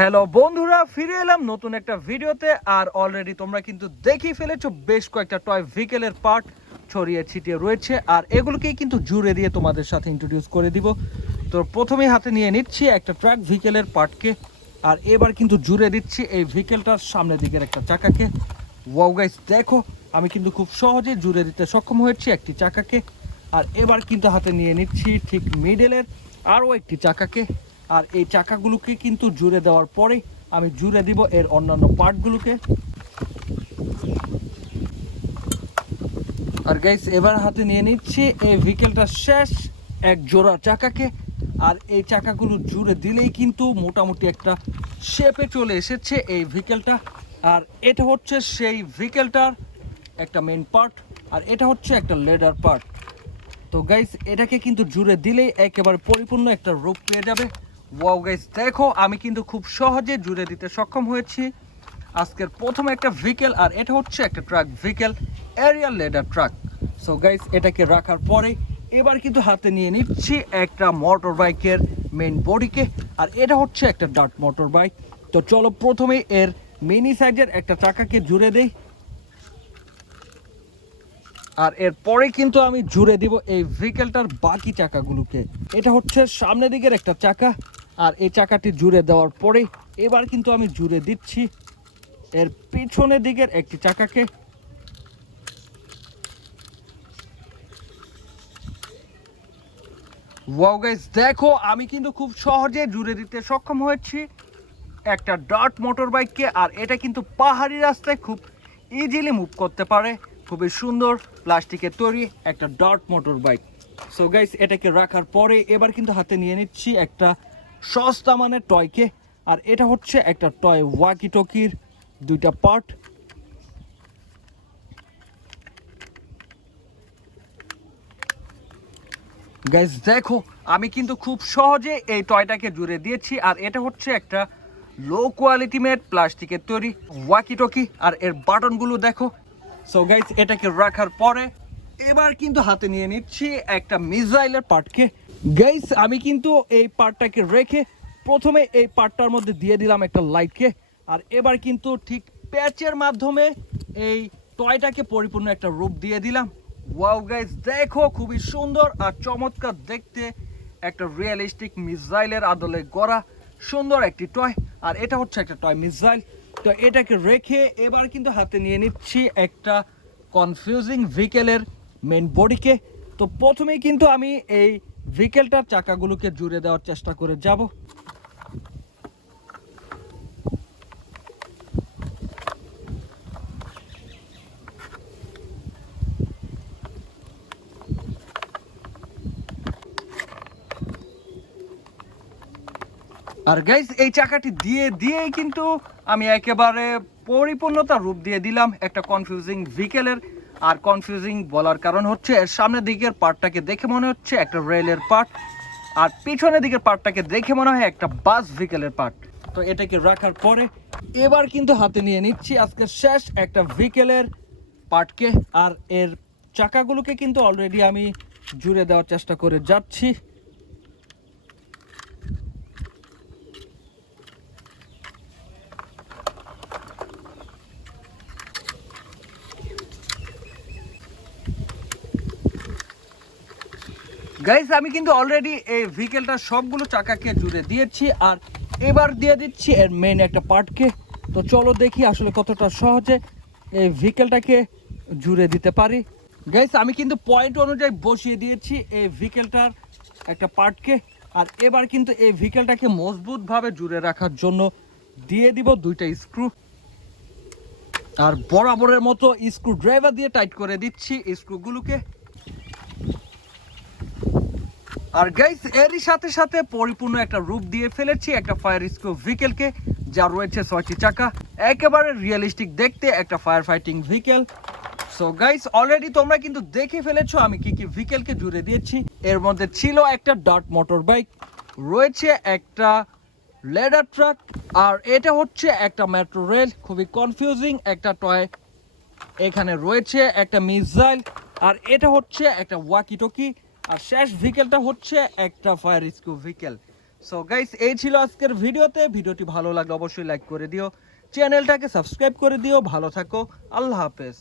Hello বন্ধুরা, ফিরে এলাম নতুন একটা ভিডিওতে। আর অলরেডি তোমরা কিন্তু দেখেই ফেলেছো বেশ কয়েকটা টয় ভেহিকেলের পার্ট ছড়িয়ে ছিটিয়ে রয়েছে, আর এগুলোকেই কিন্তু জুড়ে দিয়ে তোমাদের সাথে ইন্ট্রোডিউস করে দিব। তো প্রথমেই হাতে নিয়ে নিচ্ছি একটা ট্রাক ভেহিকেলের পার্টকে, আর এবার কিন্তু জুড়ে দিচ্ছি এই ভেহিকেলটার সামনের দিকের একটা চাকাকে। ওয়াও গাইস, দেখো আমি কিন্তু খুব সহজে জুড়ে দিতে সক্ষম হয়েছি একটি চাকাকে। আর এবার কিন্তু হাতে নিয়ে নিচ্ছি ঠিক মিডলের আরও একটি চাকাকে, আর এই চাকাগুলোকে কিন্তু জুড়ে দেওয়ার পরে আমি জুড়ে দিব এর অন্যান্য পার্টগুলোকে। আর গাইস, এবার হাতে নিয়ে নিচ্ছি এই ভেহিকেলটার শেষ এক জোড়া চাকাকে, আর এই চাকাগুলো জুড়ে দিলেই কিন্তু মোটামুটি একটা শেপে চলে এসেছে এই ভেহিকেলটা। আর এটা হচ্ছে সেই ভেহিকেলটার একটা মেইন পার্ট, আর এটা হচ্ছে একটা লেডার পার্ট। তো গাইস, এটাকে কিন্তু জুড়ে দিলেই একেবারে পরিপূর্ণ একটা রূপ পেয়ে যাবে। ওয়াও গাইস, দেখো আমি কিন্তু খুব সহজে জুড়ে দিতে সক্ষম হয়েছি আজকের প্রথম একটা ভেহিকেল, আর এটা হচ্ছে একটা truck vehicle, aerial ladder truck. So guys, এটাকে রাখার পরে এবার কিন্তু হাতে নিয়ে নিচ্ছি একটা মোটর বাইকের মেইন বডিকে, আর এটা হচ্ছে একটা ডার্ট মোটর বাইক। তো চলো প্রথমেই এর মিনি সাইজের একটা চাকাকে জুড়ে দেই, আর এরপরে কিন্তু আমি জুড়ে দিব এই ভেহিকেলটার বাকি চাকাগুলোকে। এটা হচ্ছে সামনের দিকের একটা চাকা, আর এই চাকাটি জুড়ে দেওয়ার পরে এবার কিন্তু আমি জুড়ে দিচ্ছি এর পিছনের দিকের একটি চাকাকে। ওয়াও গাইস, দেখো আমি কিন্তু খুব সহজে জুড়ে দিতে সক্ষম হয়েছি একটা ডার্ট মোটর বাইককে, আর এটা কিন্তু পাহাড়ি রাস্তায় খুব ইজিলি মুভ করতে পারে। খুবই সুন্দর প্লাস্টিকের তৈরি একটা dirt motor bike. So guys, এটাকে রাখার পরে এবার কিন্তু হাতে নিয়ে নিচ্ছি একটা সস্তা মানের টয়কে, আর এটা হচ্ছে একটা টয় ওয়াকি টকির দুইটা পার্ট। গাইস দেখো, আমি কিন্তু খুব সহজে এই টয়টাকে জুড়ে দিয়েছি, আর এটা হচ্ছে একটা লো কোয়ালিটি মেড প্লাস্টিকের তৈরি ওয়াকি টকি, আর এর বাটনগুলো দেখো। সো গাইস, এটাকে রাখার পরে এবার কিন্তু হাতে নিয়ে নিচ্ছি একটা মিসাইলের পার্টকে। গাইস, আমি কিন্তু এই পার্টটাকে রেখে প্রথমে এই পার্টটার মধ্যে দিয়ে দিলাম একটা লাইটকে, আর এবার কিন্তু ঠিক প্যাচের মাধ্যমে এই টয়টাকে পরিপূর্ণ একটা রূপ দিয়ে দিলাম। ওয়াও গাইস, দেখো খুবই সুন্দর আর চমৎকার দেখতে একটা রিয়েলিস্টিক মিসাইলের আদলে গড়া সুন্দর একটি টয়, আর এটা হচ্ছে একটা টয় মিসাইল। তো এটাকে রেখে এবার কিন্তু হাতে নিয়ে নিচ্ছি একটা কনফিউজিং ভেহিকেলের মেন বডিকে। তো প্রথমেই কিন্তু আমি এই ভেহিকেলটার চাকাগুলোকে জুড়ে দেওয়ার চেষ্টা করে যাব। আর গাইস, এই চাকাটি দিয়েই কিন্তু আমি একেবারে পরিপূর্ণতা রূপ দিয়ে দিলাম একটা কনফিউজিং ভেহিকেলের। আর কনফিউজিং বলার কারণ হচ্ছে এর সামনের দিকের পার্টটাকে দেখে মনে হচ্ছে একটা রেলের পার্ট, আর পিছনের দিকের পার্টটাকে দেখে মনে হয় একটা বাস ভেহিকেলের পার্ট। তো এটাকে রাখার পরে এবার কিন্তু হাতে নিয়ে নিচ্ছি আজকের শেষ একটা ভেহিকেলের পার্টকে, আর এর চাকাগুলোকে কিন্তু অলরেডি আমি জুড়ে দেওয়ার চেষ্টা করে যাচ্ছি। গাইস, আমি কিন্তু অলরেডি এই ভেহিকেলটার সবগুলো চাকাকে জুড়ে দিয়েছি, আর এবার দিয়ে দিচ্ছি এর মেইন একটা পার্টকে। তো চলো দেখি আসলে কতটা সহজে এই ভেহিকেলটাকে জুড়ে দিতে পারি। গাইস, আমি কিন্তু পয়েন্ট অনুযায়ী বসিয়ে দিয়েছি এই ভেহিকেলটার একটা পার্টকে, আর এবার কিন্তু এই ভেহিকেলটাকে মজবুতভাবে জুড়ে রাখার জন্য দিয়ে দিব দুইটা স্ক্রু, আর বরাবরের মতো স্ক্রু ড্রাইভার দিয়ে টাইট করে দিচ্ছি স্ক্রুগুলোকে। আর গাইস, এরই সাথে সাথে পরিপূর্ণ একটা রূপ দিয়ে ফেলেছি একটা ফায়ার রেস্কিউ ভেহিকেলকে, যা রয়েছে 6টি চাকা, একেবারে রিয়েলিস্টিক দেখতে একটা fire fighting vehicle. So guys, already তোমরা কিন্তু দেখে ফেলেছো আমি কি কি ভেহিকেলকে জুড়ে দিয়েছি। এর মধ্যে ছিল একটা ডার্ট মোটর বাইক, রয়েছে একটা লেডার ট্রাক, আর এটা হচ্ছে একটা মেট্রো রেল, খুবই কনফিউজিং একটা টয়। এখানে রয়েছে একটা মিসাইল, আর এটা হচ্ছে একটা ওয়াকি টকি, আর শেষ ভেহিকেলটা হচ্ছে একটা fire rescue vehicle. So guys, এই ছিল আজকের ভিডিওটি ভালো লাগলে অবশ্যই লাইক করে দিও, চ্যানেলটাকে সাবস্ক্রাইব করে দিও। ভালো থাকো, আল্লাহ হাফেজ।